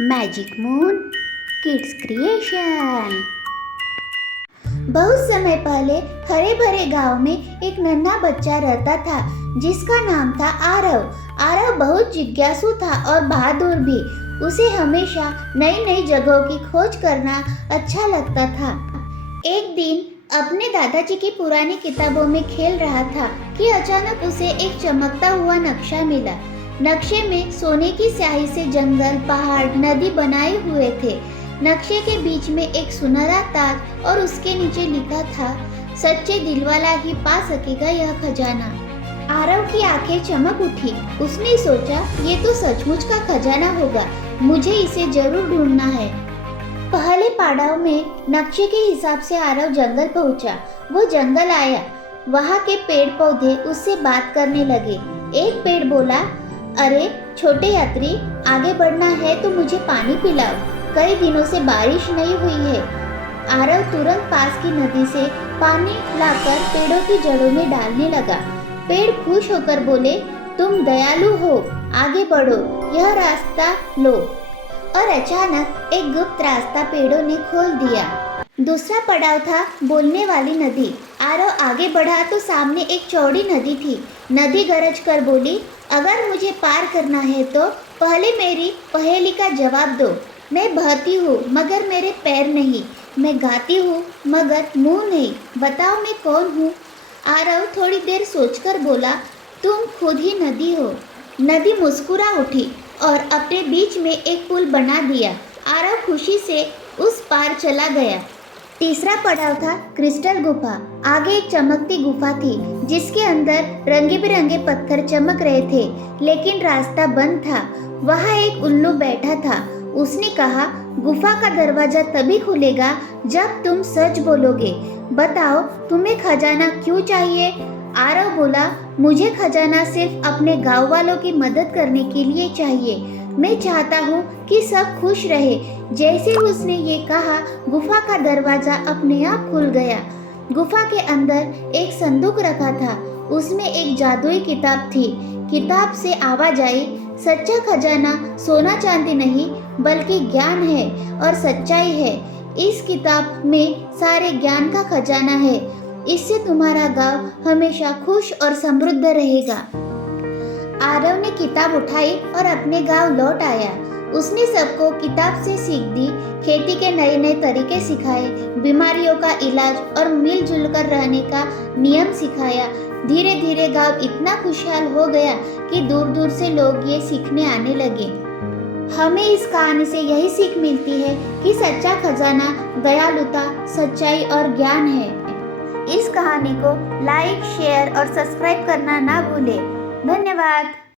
Magic moon kids creation. बहुत समय पहले हरे भरे गांव में एक नन्हा बच्चा रहता था जिसका नाम था आरव। आरव बहुत जिज्ञासु था और बहादुर भी। उसे हमेशा नई नई जगहों की खोज करना अच्छा लगता था। एक दिन अपने दादाजी की पुरानी किताबों में खेल रहा था कि अचानक उसे एक चमकता हुआ नक्शा मिला। नक्शे में सोने की स्याही से जंगल, पहाड़, नदी बनाए हुए थे। नक्शे के बीच में एक सुनहरा ताज और उसके नीचे लिखा था, सच्चे दिलवाला ही पा सकेगा यह खजाना। आरव की आंखें चमक उठी। उसने सोचा, ये तो सचमुच का खजाना होगा, मुझे इसे जरूर ढूंढना है। पहले पड़ाव में नक्शे के हिसाब से आरव जंगल पहुंचा। वो जंगल आया। वहाँ के पेड़ पौधे उससे बात करने लगे। एक पेड़ बोला, अरे छोटे यात्री, आगे बढ़ना है तो मुझे पानी पिलाओ, कई दिनों से बारिश नहीं हुई है। आरव तुरंत पास की नदी से पानी लाकर पेड़ों की जड़ों में डालने लगा। पेड़ खुश होकर बोले, तुम दयालु हो, आगे बढ़ो, यह रास्ता लो। और अचानक एक गुप्त रास्ता पेड़ों ने खोल दिया। दूसरा पड़ाव था बोलने वाली नदी। आरव आगे बढ़ा तो सामने एक चौड़ी नदी थी। नदी गरज कर बोली, अगर मुझे पार करना है तो पहले मेरी पहेली का जवाब दो। मैं बहती हूँ मगर मेरे पैर नहीं, मैं गाती हूँ मगर मुंह नहीं, बताओ मैं कौन हूँ। आरव थोड़ी देर सोचकर बोला, तुम खुद ही नदी हो। नदी मुस्कुरा उठी और अपने बीच में एक पुल बना दिया। आरव खुशी से उस पार चला गया। तीसरा पड़ाव था क्रिस्टल गुफा। आगे एक चमकती गुफा थी जिसके अंदर रंगे बिरंगे पत्थर चमक रहे थे, लेकिन रास्ता बंद था। वहाँ एक उल्लू बैठा था। उसने कहा, गुफा का दरवाजा तभी खुलेगा जब तुम सच बोलोगे। बताओ तुम्हें खजाना क्यों चाहिए। आरव बोला, मुझे खजाना सिर्फ अपने गांव वालों की मदद करने के लिए चाहिए। मैं चाहता हूँ कि सब खुश रहे। जैसे उसने ये कहा, गुफा का दरवाजा अपने आप खुल गया। गुफा के अंदर एक संदूक रखा था। उसमें एक जादुई किताब थी। किताब से आवाज आई, सच्चा खजाना सोना चांदी नहीं बल्कि ज्ञान है और सच्चाई है। इस किताब में सारे ज्ञान का खजाना है। इससे तुम्हारा गांव हमेशा खुश और समृद्ध रहेगा। आरव ने किताब उठाई और अपने गांव लौट आया। उसने सबको किताब से सीख दी, खेती के नए नए तरीके सिखाए, बीमारियों का इलाज और मिलजुल कर रहने का नियम सिखाया। धीरे धीरे गांव इतना खुशहाल हो गया कि दूर दूर से लोग ये सीखने आने लगे। हमें इस कहानी से यही सीख मिलती है कि सच्चा खजाना दयालुता, सच्चाई और ज्ञान है। इस कहानी को लाइक, शेयर और सब्सक्राइब करना ना भूलें। धन्यवाद।